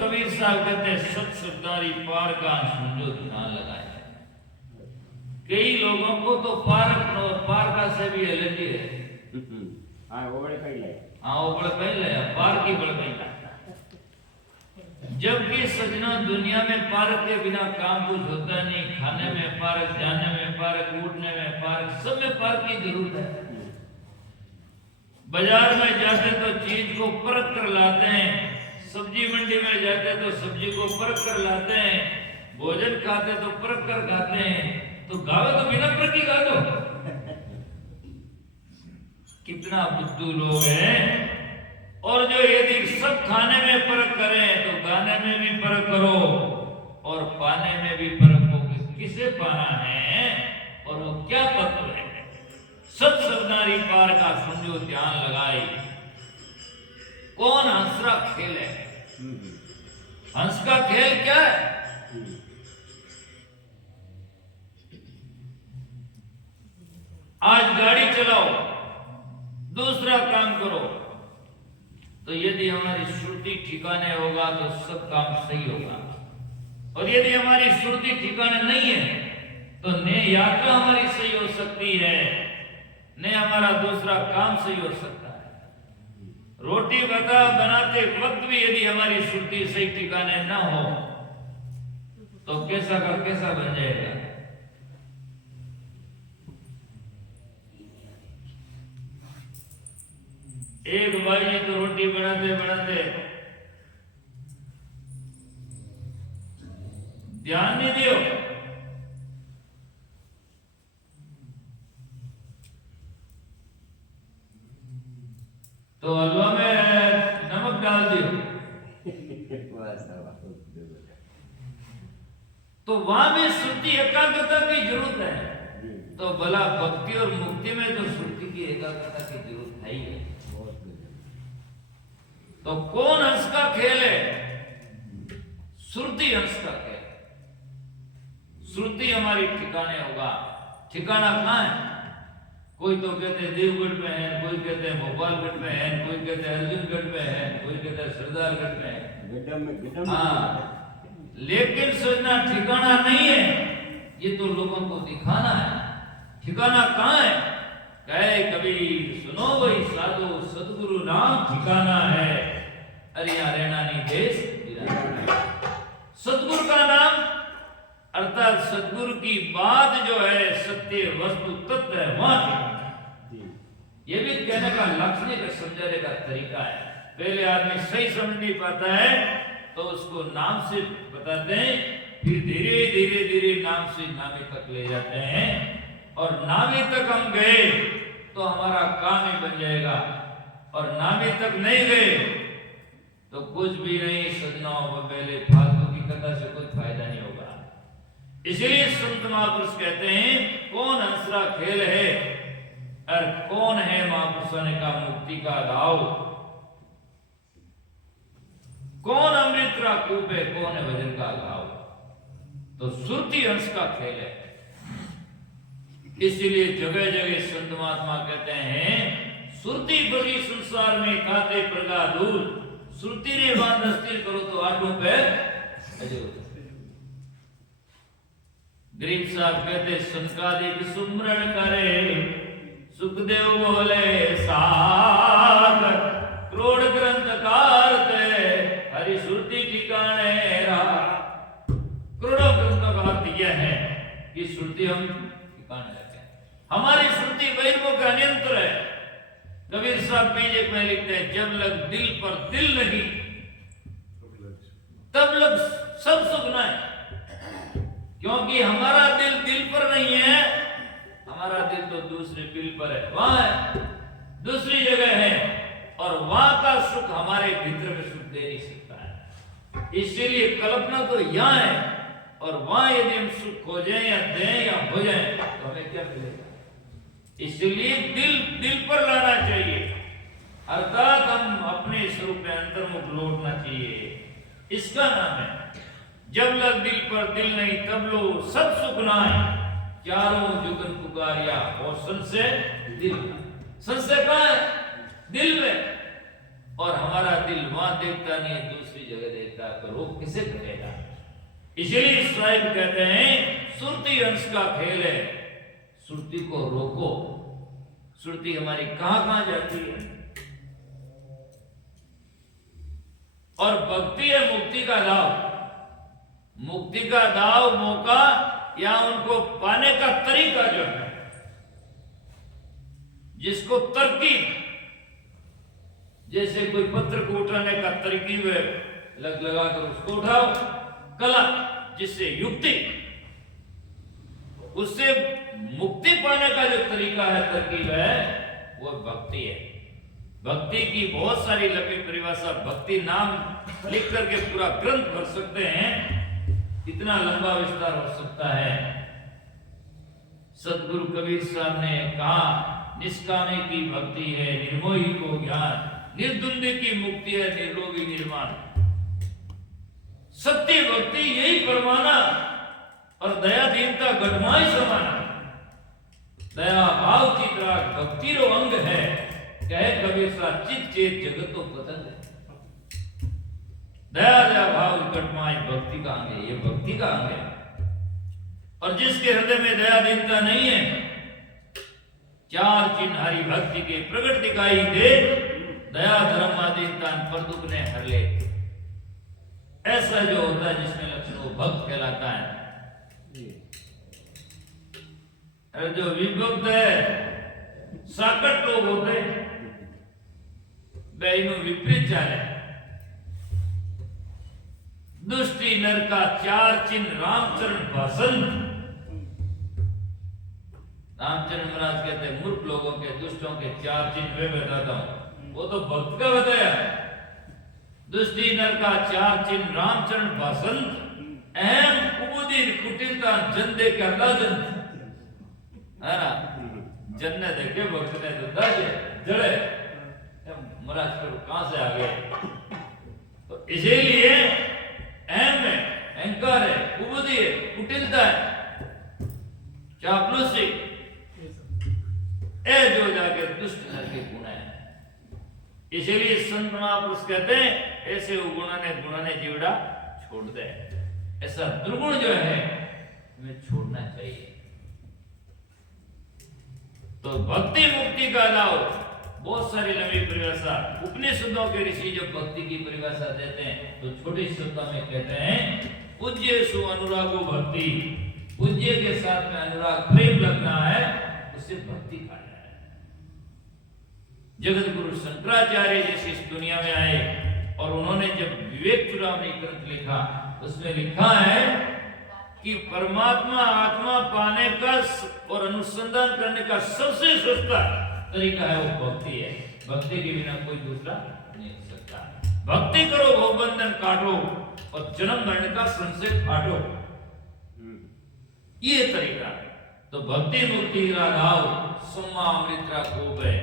कबीर साहब कहते हैं सत सरदारी पार का समझो ध्यान लगाए। कई लोगों को तो पारक और पारका से भी एलर्जी है। हाँ वो बड़े पहले पार की बड़ पहले। जबकि सजना दुनिया में पारक के बिना काम कुछ होता नहीं। खाने में पारक, जाने में पारक, उठने में पारक, सब में पारक की जरूरत है। बाजार में जाते तो चीज को परख कर लाते हैं, सब्जी मंडी में जाते तो सब्जी को परख कर लाते हैं, भोजन खाते तो परख कर खाते हैं। तो गावे तो बिना परख की गा दो। कितना बुद्धू लोग हैं। और जो यदि सब खाने में परख करें तो गाने में भी परख करो और पाने में भी परख होगी। किसे पाना है और वो क्या तत्व है। सत सरदारी पार का समझो ध्यान लगाए। कौन हंसरा खेल है। हंस का खेल क्या है। आज गाड़ी चलाओ, दूसरा काम करो, तो यदि हमारी श्रुति ठिकाने होगा तो सब काम सही होगा। और यदि हमारी श्रुति ठिकाने नहीं है तो न यात्रा हमारी सही हो सकती है, न हमारा दूसरा काम सही हो सकता है। रोटी बनाते वक्त भी यदि हमारी श्रुति सही ठिकाने ना हो तो कैसा का कैसा बन जाएगा। एक भाई जी तो रोटी बनाते बनाते ध्यान नहीं दियो, तो हलवा में नमक डाल दियो। तो वहां भी श्रुति एकाग्रता की जरूरत है। तो भला भक्ति और मुक्ति में तो श्रुति की एकाग्रता की जरूरत है ही है। तो कौन हंस का खेल है। श्रुति हंस का खेल। श्रुति हमारी ठिकाने होगा। ठिकाना कहां है। कोई तो कहते हैं देवगढ़ में है, कोई कहते हैं भोपालगढ़ में है, कोई कहते हैं अर्जुनगढ़ में है, कोई कहते हैं सरदारगढ़ में है। हाँ, लेकिन सोचना ठिकाना नहीं है। ये तो लोगों को दिखाना है। ठिकाना कहां है। कहे कबीर सुनो वही साधु सदगुरु नाम ठिकाना है। अरिया रहना नहीं देश। सदगुरु का नाम अर्थात सदगुरु की बात जो है सत्य वस्तु तत्व है वहां ठिकाना है। ये भी कहने का लक्ष्य नहीं का समझाने का तरीका है। पहले आदमी सही समझ नहीं पाता है तो उसको नाम से बताते हैं, फिर धीरे धीरे धीरे नाम से नामी तक ले जाते हैं। और नामी तक हम गए तो हमारा काम ही बन जाएगा। और नामी तक नहीं गए तो कुछ भी नहीं। सजनाओं बबेले फालतू की कथा से कोई फायदा नहीं होगा। इसलिए संत महापुरुष कहते हैं कौन हंसरा खेल है और कौन है महापुरुषों ने का मुक्ति का गाँव। कौन अमृत का कूप है, कौन है वजन का गाँव। तो सुरती हंस का खेल है। इसलिए जगह जगह संत महात्मा कहते हैं सुरती बड़ी संसार में खाते प्रगा दूर। सुरती ने बांध स्थिर करो तो आठों पैर अजय होते। गरीब साहब कहते संकादिक सुमरण करे सुखदेव बोले साथ करोड़ ग्रंथ कारते हरि सुरती ठिकाने रहा। करोड़ों ग्रंथों का अर्थ यह है कि सुरती हम ठिकाने रखें। हमारी सुरती बहिर्मुख अनियंत्र है। कबीर साहब बीजे में लिखते हैं जब लग दिल पर दिल नहीं तब लग सब सुख न है। क्योंकि हमारा दिल दिल पर नहीं है, हमारा दिल तो दूसरे दिल पर है, वहां है, दूसरी जगह है। और वहां का सुख हमारे भीतर में सुख दे नहीं सकता है। इसीलिए कल्पना तो यहां है और वहां यदि हम सुख खोजें या दें या हो जाए तो हमें क्या मिलेगा। इसलिए दिल दिल पर लाना चाहिए। अर्थात हम अपने स्वरूप में अंतर्मुख लौटना चाहिए। इसका नाम है जब लग दिल पर दिल नहीं तब लो सब सुख नाय। चारों जुगन पुकारिया और सन से दिल। सन से कहां है, दिल में। और हमारा दिल वहां देखता नहीं है, दूसरी जगह देखता तरीका करो, किसे करेगा? इसलिए साहिब कहते हैं सुरती अंश का खेल है, सुरती को रोको। सुरती हमारी कहां कहां जाती है, और भक्ति है मुक्ति का दाव। मुक्ति का दाव, मौका या उनको पाने का तरीका जो है, जिसको तरकीब, जैसे कोई पत्थर को उठाने का तरकीब है, लग लगाकर उसको उठाओ, कला जिससे युक्ति, उससे मुक्ति पाने का जो तरीका है, तरकीब है, वो भक्ति है। भक्ति की बहुत सारी लंबी परिभाषा, भक्ति नाम लिख करके पूरा ग्रंथ भर सकते हैं, इतना लंबा विस्तार हो सकता है। सदगुरु कबीर साहब ने कहा, निष्कामे की भक्ति है निर्मोही को ज्ञान, निर्द्वंद्वी की मुक्ति है निर्लोभी निर्माण। सत्य भक्ति यही परमाना, और दया दीनता गढ़माई समाना। दया भाव की तरह भक्ति रो अंग है, कहे कबीर साहब चित चेत जगतो पतंग है। दया दया भाव गढ़माई भक्ति का अंग है, ये भक्ति का अंग है। और जिसके हृदय में दया दीनता नहीं है, चार चिन्ह हरि भक्ति के प्रकट दिखाई दे, दया धर्म आदीनता पर दुख ने हर ले। ऐसा जो होता है जिसमें लक्षण, वो भक्त कहलाता है। अरे जो विभक्त है, साकट लोग होते बेनु विपरीत चाले। दुष्टि नर का चार चिन्ह रामचरण भाषण। रामचरण महाराज कहते हैं मूर्ख लोगों के, दुष्टों के चार चिन्ह वे बताता हूं, वो तो भक्त का बताया। दुष्टि नर का चार चिन्ह रामचरण भाषण, अहम कुबुदीन कुटिलता जन दे के अंदाजन, है ना? जन ने देखे भक्त ने तो जड़े महाराज पर कहां से आ गए? तो इसीलिए अहम है, अहंकार है, कुबुदी है, कुटिलता है, चापलूसी, ए जो जाके दुष्ट नर के गुण है। इसीलिए संत महापुरुष कहते हैं, ऐसे गुणा ने जीवड़ा छोड़ दे। ऐसा दुर्गुण जो है हमें छोड़ना चाहिए। तो भक्ति मुक्ति का दाव, बहुत सारी लंबी परिभाषा उपनिषदों के ऋषि जो भक्ति की परिभाषा देते हैं, तो छोटे शब्दों में कहते हैं पूज्य सु अनुरागो भक्ति। पूज्य के साथ में अनुराग प्रेम लगना है, उसे भक्ति कहा जाए। जगत गुरु शंकराचार्य जैसे इस दुनिया में आए, और उन्होंने जब विवेक चूड़ामणि ग्रंथ लिखा, उसमें लिखा है कि परमात्मा आत्मा पाने का और अनुसंधान करने का सबसे सस्ता तरीका है वो भक्ति है। भक्ति के बिना कोई दूसरा नहीं हो सकता। भक्ति करो, भवबंधन काटो, और जन्म मरण का संशय काटो, ये तरीका। तो भक्ति मुक्ति का भाव सम्मा अमृता खूब है।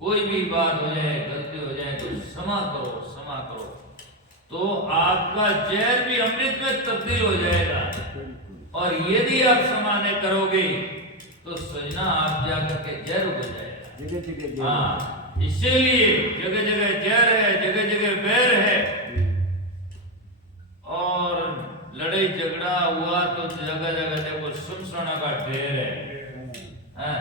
कोई भी बात हो जाए, गलती हो जाए, तो क्षमा करो, क्षमा करो, तो आपका जहर भी अमृत में तब्दील हो जाएगा। और यदि आप क्षमा नहीं करोगे तो सजना आप जाकर के जहर उग जाएगा। हाँ, इसीलिए जगह जगह जहर है, जगह जगह बैर है, और लड़ाई झगड़ा हुआ तो जगह जगह देखो सुनसुना का ढेर है।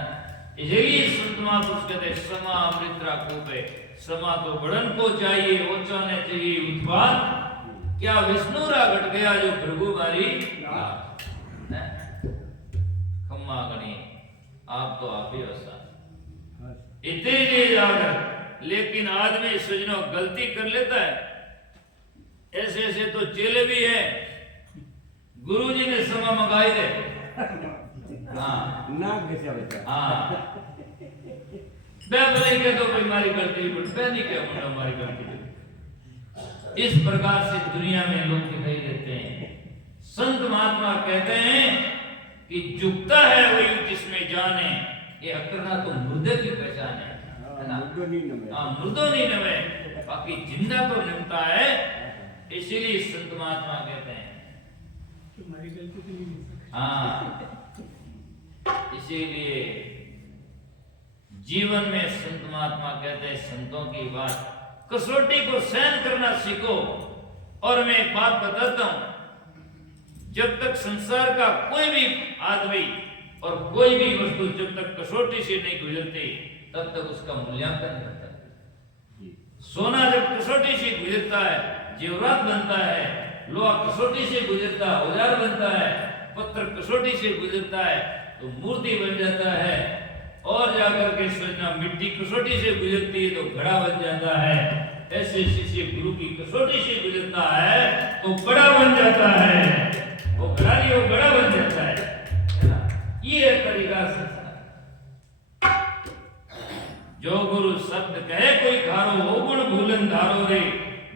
इसीलिए संत महापुरुष कहते क्षमा अमृता खूब है। क्षमा तो बड़न को चाहिए, ओछा ने चाहिए उत्पाद। क्या विष्णु रा घट गया जो भृगु मारी खम्मा गणी, आप तो आप ही वसा इतने ले जाकर। लेकिन आदमी सजनों गलती कर लेता है। ऐसे ऐसे तो चेले भी हैं, गुरुजी ने क्षमा मंगाई दे। हाँ मैं भले कह दो भाई हमारी गलती, मैं नहीं कह मुंडा हमारी गलती। इस प्रकार से दुनिया में लोग दिखाई देते हैं। संत महात्मा कहते हैं कि झुकता है वही जिसमें जाने, ये अकरना तो मुर्दे की पहचान है ना? मुर्दो नहीं नवे, बाकी जिंदा तो निमता है। इसीलिए संत महात्मा कहते हैं तुम्हारी गलती तो नहीं। हाँ, इसीलिए जीवन में संत महात्मा कहते हैं, संतों की बात, कसौटी को सहन करना सीखो। और मैं एक बात बताता हूं, जब तक संसार का कोई भी आदमी और कोई भी वस्तु जब तक कसौटी से नहीं गुजरती तब तक उसका मूल्यांकन नहीं होता। सोना जब कसौटी से गुजरता है जेवरात बनता है, लोहा कसौटी से गुजरता है औजार बनता है, पत्थर कसौटी से गुजरता है तो मूर्ति बन जाता है, और जाकर के सोचना मिट्टी कसौटी से गुजरती है तो घड़ा बन जाता है। ऐसे शिष्य गुरु की कसौटी से गुजरता है तो बड़ा बन जाता है, वो घड़ा नहीं वो बड़ा बन जाता है ना? ये तरीका संसार। जो गुरु शब्द कहे कोई खारो वो गुण भूलन धारो रे,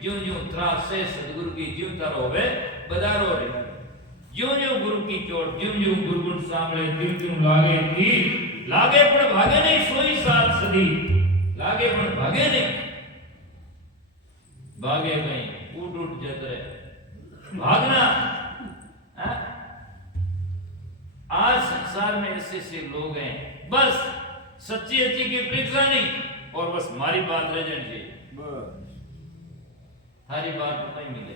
ज्यों ज्यों त्रास से सदगुरु की ज्यों तारो वे बदारो रे। ज्यों ज्यों गुरु की चोट ज्यों ज्यों गुरु गुण सामने त्यों त्यों लागे थी, लागे पण भागे नहीं सोई सात सदी, लागे पण भागे नहीं, भागे कहीं उठ उठ जाते रहे भागना है? आज संसार में ऐसे ऐसे लोग हैं, बस सच्ची अच्छी की परीक्षा नहीं और बस हमारी बात रह जानी चाहिए, थारी बात तो नहीं मिले,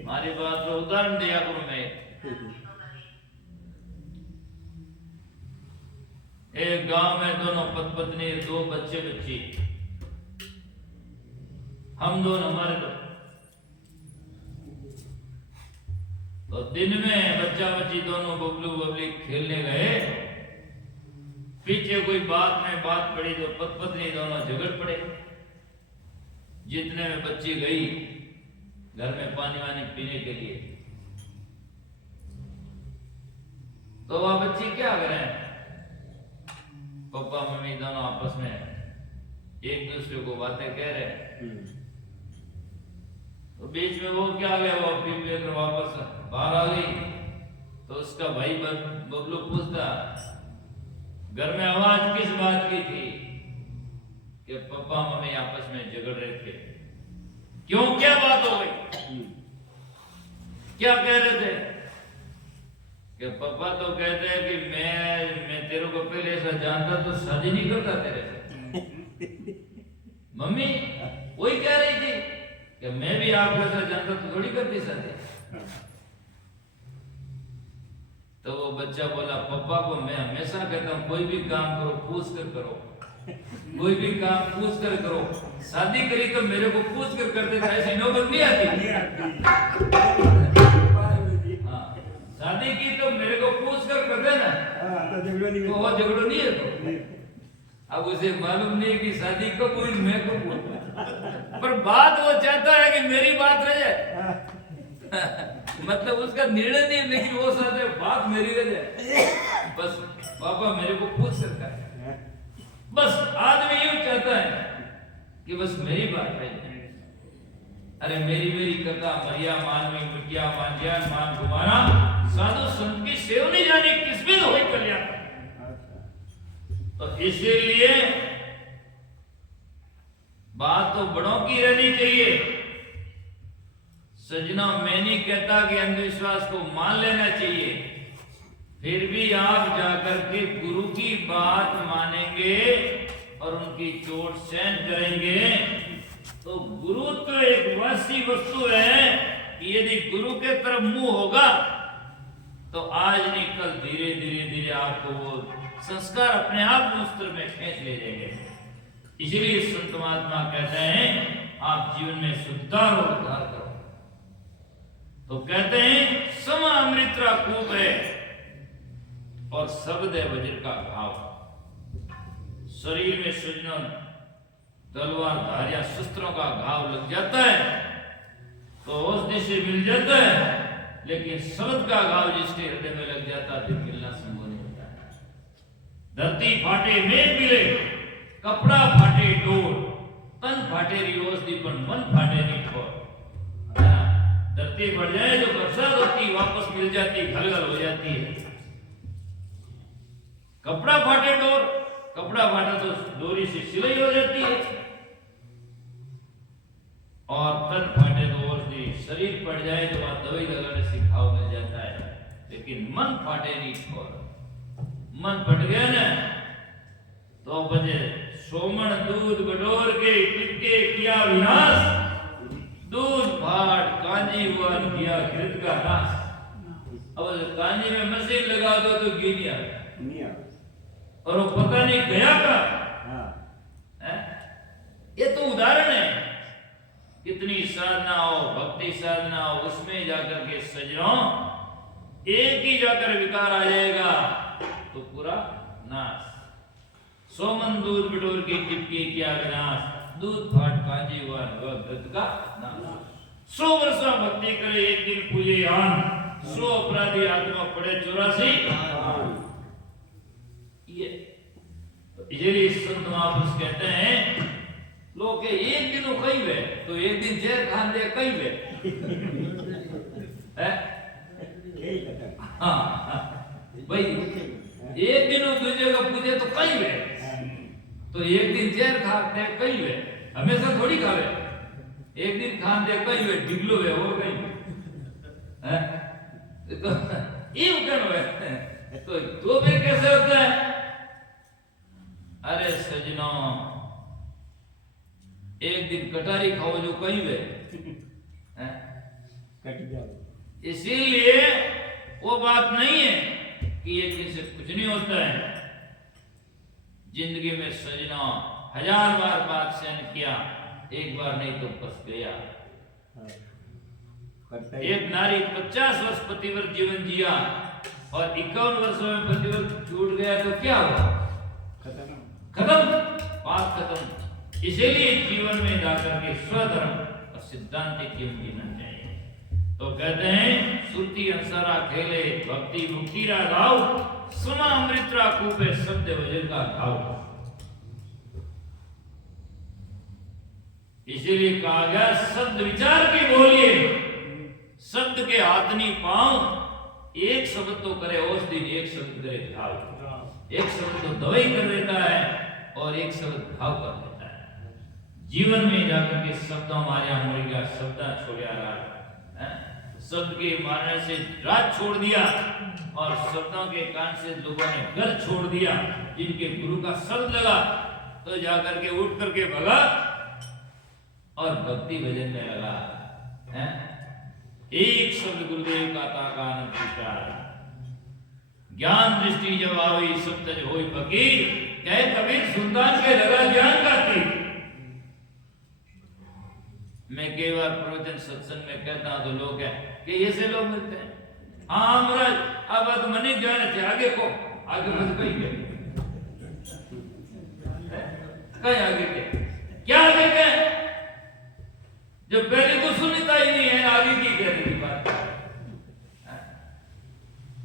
हमारी बात तो उदाहरण दिया करूं मैं। एक गांव में दोनों पति पत्नी दो बच्चे बच्ची, हम दोनों हमारे तो दिन में बच्चा बच्ची दोनों बबलू बबली खेलने गए, पीछे कोई बात में बात पड़ी तो पति पत्नी दोनों झगड़ पड़े। जितने में बच्ची गई घर में पानी वानी पीने के लिए तो वह बच्ची क्या करें, पापा मम्मी दोनों आपस में एक दूसरे को बातें कह रहे, तो बीच में वो क्या गया, वो पी कर वापस बाहर आ गई तो उसका भाई बबलू पूछता घर में आवाज किस बात की थी, कि पापा मम्मी आपस में झगड़ रहे थे। क्यों, क्या बात हो गई, क्या कह रहे थे, कि पापा तो कहते हैं कि मैं तेरे को पहले ऐसा जानता तो शादी नहीं करता तेरे से। मम्मी वही कह रही थी कि मैं भी आपको ऐसा जानता तो थोड़ी करती शादी। तो वो बच्चा बोला पापा को मैं हमेशा कहता हूँ कोई भी काम करो पूछ कर करो, कोई भी काम पूछ कर करो, शादी करी तो मेरे को पूछ कर करते थे, ऐसी नौबत नहीं आती। हाँ, शादी की तो मेरे को पूछ कर करते ना, तो वो झगड़ो नहीं है तो। अब उसे मालूम नहीं कि शादी कब हुई मैं कब हुआ, पर बात वो चाहता है कि मेरी बात रह जाए। मतलब उसका निर्णय नहीं, लेकिन वो चाहता है बात मेरी रह जाए, बस पापा मेरे को पूछ सकता है। बस आदमी यूं चाहता है कि बस मेरी बात रह जाए। अरे मेरी मेरी कथा मरिया मानवी मिटिया मान ज्ञान मान घुमाना, साधु संत की सेव नहीं जाने किस में हो कल्याण। तो इसीलिए बात तो बड़ों की रहनी चाहिए। सजना मैं नहीं कहता कि अंधविश्वास को मान लेना चाहिए, फिर भी आप जाकर के गुरु की बात मानेंगे और उनकी चोट सहन करेंगे तो गुरु तो एक वैसी वस्तु है कि यदि गुरु के तरफ मुंह होगा तो आज नहीं कल धीरे धीरे धीरे आपको वो संस्कार अपने आप मुस्तर में खींच ले जाएंगे। इसलिए संत महात्मा कहते हैं आप जीवन में सुधार और उद्धार करो। तो कहते हैं सम अमृतरा कूप है और शब्द है वज्र का घाव। शरीर में सजना तलवार धारिया शस्त्रों का घाव लग जाता है तो औषधि से मिल जाता है, लेकिन शब्द का घाव जिसके हृदय में लग जाता है फिर मिलना संभव नहीं होता है। धरती फाटे मेघ मिले, कपड़ा फाटे डोर, तन फाटे औषधि पर मन फाटे नहीं ठोर। धरती बढ़ जाए जो बरसात होती वापस मिल जाती, घलघल हो जाती है। कपड़ा फाटे डोर, कपड़ा फाटा तो डोरी से सिलाई हो जाती है, और तन फाटे तो औषधि, शरीर पड़ जाए तो वहां दवाई लगाने से घाव मिल जाता है, लेकिन मन फाटे नहीं ठोर। मन फट गया ना तो बजे सोमन दूध बटोर के टिपके किया विनाश, दूध फाट कांजी हुआ किया घृत का नाश। अब कांजी में मशीन लगा दो तो घी नहीं आएगा, और वो पता नहीं गया का। ये तो उदाहरण है, कितनी साधना हो, भक्ति साधना हो, उसमें जाकर के सजनों एक ही जाकर विकार आ जाएगा तो पूरा नाश। सोमन दूध बटोर के टिपके किया विनाश, दूध फाट कांजी हुआ घृत का नाश। 100 वर्ष भक्ति करे एक दिन पूजे आन, 100 अपराधी आत्मा पड़े 84 ये। इसलिए संत महापुरुष कहते हैं लोग के एक दिन कई वे तो एक दिन जहर खान दे कई वे भाई, एक दिन दूसरे को पूजे तो कई वे, तो एक दिन जहर खान दे कई वे, हमेशा थोड़ी खावे। एक दिन खान दे कई वे डिगलो वे और कई है तो ये उकन है तो फिर कैसे होता है। अरे सजनों, एक दिन कटारी खाओ जो कहीं वे, इसीलिए वो बात नहीं है कि एक दिन से कुछ नहीं होता है। जिंदगी में सजना 1000 बार बात सहन किया, एक बार नहीं तो बस गया। एक नारी 50 वर्ष पतिव्रत जीवन जिया और 51 वर्षों में पतिव्रत छूट गया तो क्या हुआ? खत्म, बात खत्म। इसीलिए जीवन में जाकर के स्वधर्म और सिद्धांत क्यों जीना चाहिए। तो कहते हैं सुरती अंसरा खेले भक्ति मुक्ति रा गाओ, सुना अमृत रा कूपे शब्द वजन का घाव। इसीलिए कहा गया शब्द विचार की बोलिए, शब्द के हाथ नहीं पांव। एक शब्द तो करे उस दिन, एक शब्द करे घाव। एक शब्द तो दवाई कर देता है और एक शब्द घाव कर देता है। जीवन में जाकर के शब्द मारिया मोरिया शब्द छोड़िया राज, शब्द के मारने से राज छोड़ दिया और शब्दों के कान से लोगों ने घर छोड़ दिया। जिनके गुरु का शब्द लगा तो जाकर के उठ करके भगा और भक्ति भजन में लगा है। एक शब्द गुरुदेव का ताका आनंद विचार, ज्ञान दृष्टि जब आई सब तज होई फकीर। कहे कबीर सुल्तान के लगा ज्ञान का तीर। मैं कई बार प्रवचन सत्संग में कहता हूं तो लोग है कि ऐसे लोग मिलते हैं, हाँ महाराज अब तो मनी ज्ञान थे, आगे को आगे बस कहीं गए कहीं आगे के क्या आगे के जो पहले तो सुनता ही नहीं है, आगे की कहने की बात।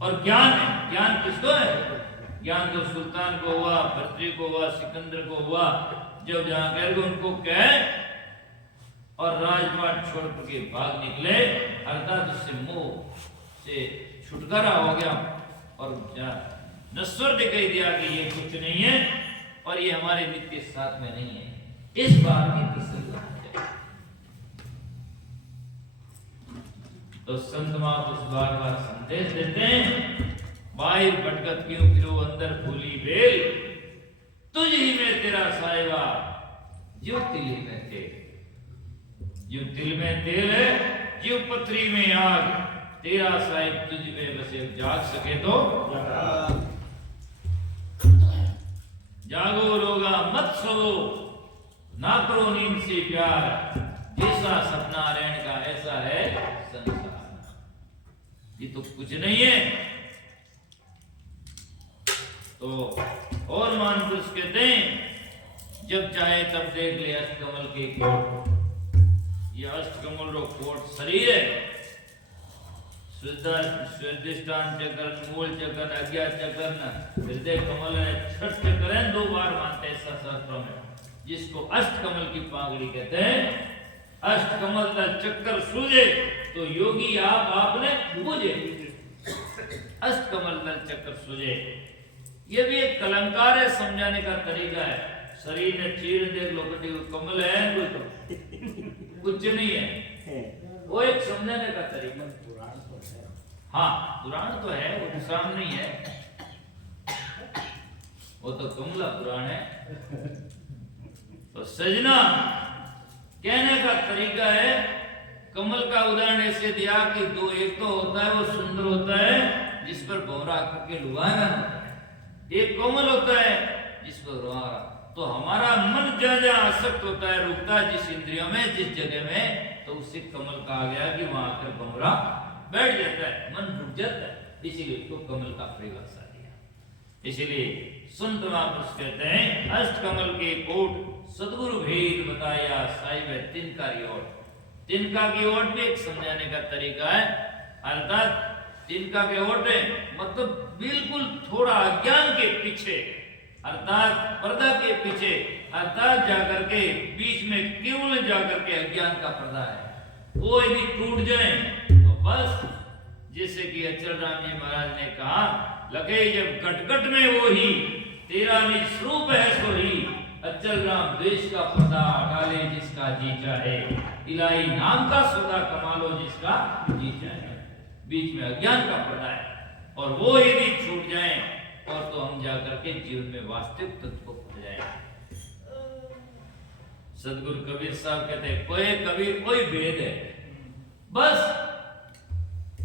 और ज्ञान है, ज्ञान किसको है? ज्ञान तो सुल्तान को हुआ, भर्तृ को हुआ, सिकंदर को हुआ। जब जहांगीर उनको कहे और राजपाट छोड़ के भाग निकले, अर्थात उससे मोह से छुटकारा हो गया और नश्वर दिखाई दिया कि ये कुछ नहीं है और ये हमारे नित्य साथ में नहीं है। इस बात की तसल्ली है। तो संत महापुरुष बार-बार संदेश देते हैं, बाहर भटकत क्यों फिरो अंदर फूली बेल, तुझ ही में तेरा साहिबा जो तिल में तेल। जो तिल में तेल है, जो पथरी में आग, तेरा साहिब तुझ में बसे। जाग सके तो जागो रोगा मत सो, ना करो नींद से प्यार, जैसा सपना रहने का ऐसा है संसार। ये तो कुछ नहीं है। तो और महापुरुष कहते हैं जब चाहे तब देख ले अष्टकमल के कोट। ये अष्टकमल रो कोट शरीर है। स्वादिष्टान चक्र, मूल चक्र, अज्ञा चक्र, हृदय कमल है, 6 चक्र है, 2 बार मानते हैं शास्त्रों में, जिसको अष्टकमल की पागड़ी कहते हैं। अष्टकमल का चक्कर सूझे तो योगी आपने पूजे। अष्टकमल का चक्कर सूझे, ये भी एक अलंकार है, समझाने का तरीका है। शरीर ने चीर देख लो बेटी, कमल है कोई तो कुछ नहीं है, वो एक समझाने का तरीका। हाँ पुराण तो है, वो सामने ही है, वो तो कमला पुराण है। तो सजना कहने का तरीका है, कमल का उदाहरण ऐसे दिया कि दो, एक तो होता है वो सुंदर होता है जिस पर भौरा करके लुभाना होता है, एक कोमल होता है जिस पर रुआ। तो हमारा मन जहाँ जहाँ आसक्त होता है, रुकता है जिस इंद्रियों में, जिस जगह में, तो उससे कमल कहा गया कि वहां आकर भौरा बैठ जाता है, मन रुक जाता है, इसीलिए उसको कमल का परिभाषा दिया। इसीलिए संत महापुरुष कहते हैं, अष्ट कमल के कोट सदगुरु भेद बताया साहिब है तिनका की ओट। तिनका की ओट भी एक समझाने का तरीका है, अर्थात तिनका के ओट मतलब बिल्कुल थोड़ा अज्ञान के पीछे, अर्थात पर्दा के पीछे, अर्थात जाकर के बीच में केवल जाकर के अज्ञान का पर्दा है, वो यदि टूट जाए तो बस, जैसे कि अचल राम जी महाराज ने कहा, लगे जब गटगट में वो ही तेरा निज स्वरूप है सो ही, अचल राम देश का पर्दा डाले जिसका जी चाहे, इलाही नाम का सौदा कमा लो जिसका जी चाहे। बीच में अज्ञान का पर्दा है और वो यदि छूट जाए और तो हम जाकर के जीवन में वास्तविक तत्व को पा जाए। सदगुरु कबीर साहब कहते हैं, कोई कबीर कोई भेद है, बस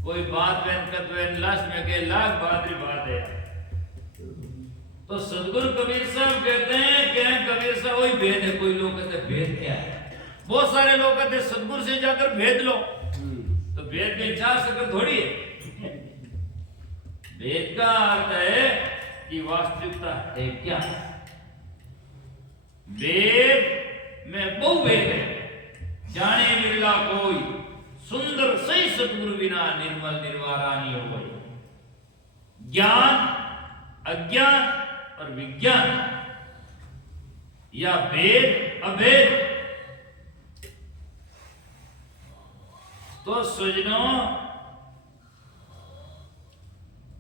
कोई बात लास्ट में कहे लाख बहादुरी बात है। तो सदगुरु कबीर साहब कहते हैं कि कबीर साहब वही भेद है। कोई लोग कहते हैं भेद क्या है, बहुत सारे लोग कहते हैं सदगुरु से जाकर भेद लो, तो भेद में चार शक्ल थोड़ी है। भेद का अर्थ है कि वास्तविकता है क्या। वेद में बहु वेद है, जाने मिला कोई सुंदर सही सतगुरु बिना निर्मल निर्वारा नहीं हो गई। ज्ञान अज्ञान और विज्ञान या भेद अभेद। तो सजनों,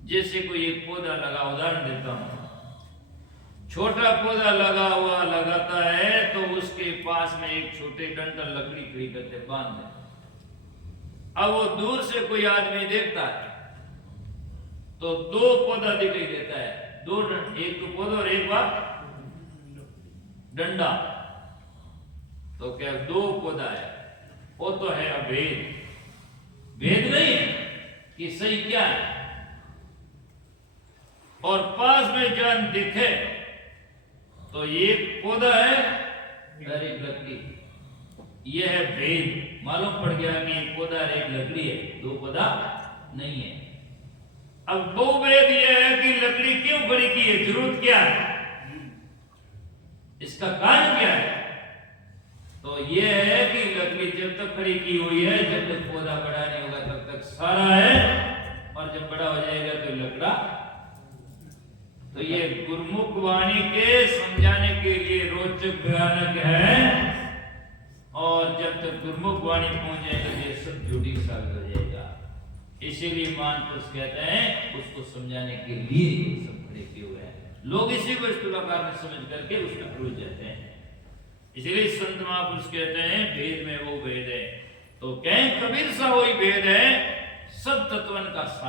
जैसे कोई एक पौधा लगा, उदाहरण देता हूं, छोटा पौधा लगा हुआ लगाता है तो उसके पास में एक छोटे डंडल लकड़ी खड़ी करते बांध दे। अब वो दूर से कोई आदमी देखता है तो दो पौधा दिखाई देता है, दो एक तो पौधा और एक बार डंडा, तो क्या दो पौधा है, वो तो है अभेद। भेद नहीं है कि सही क्या है। और पास में जान दिखे तो एक पौधा है और एक लकड़ी, यह है भेद। मालूम पड़ गया कि एक पौधा और एक लकड़ी है, दो पौधा नहीं है। अब बहुभेद यह है कि लकड़ी क्यों खड़ी की है, जरूरत क्या है, इसका कारण क्या है। तो यह है कि लकड़ी जब तक खड़ी की हुई है, जब तक पौधा बड़ा नहीं होगा तब तक सारा है, और जब बड़ा हो जाएगा तो लकड़ा। तो ये गुरुमुख वाणी के समझाने के लिए रोचक भयानक है, और जब तक गुरुमुख वाणी पहुंच जाएगा ये सब झूठी साबित हो जाएगा। इसीलिए महापुरुष कहते हैं उसको समझाने के लिए सब खड़े किए हुए हैं। लोग इसी को स्थूलाकार में समझ करके उसमें घुस जाते हैं। इसीलिए संत महापुरुष कहते हैं भेद में वो भेद है। तो कहें कबीर सा वही भेद है, सब तत्वन का सार।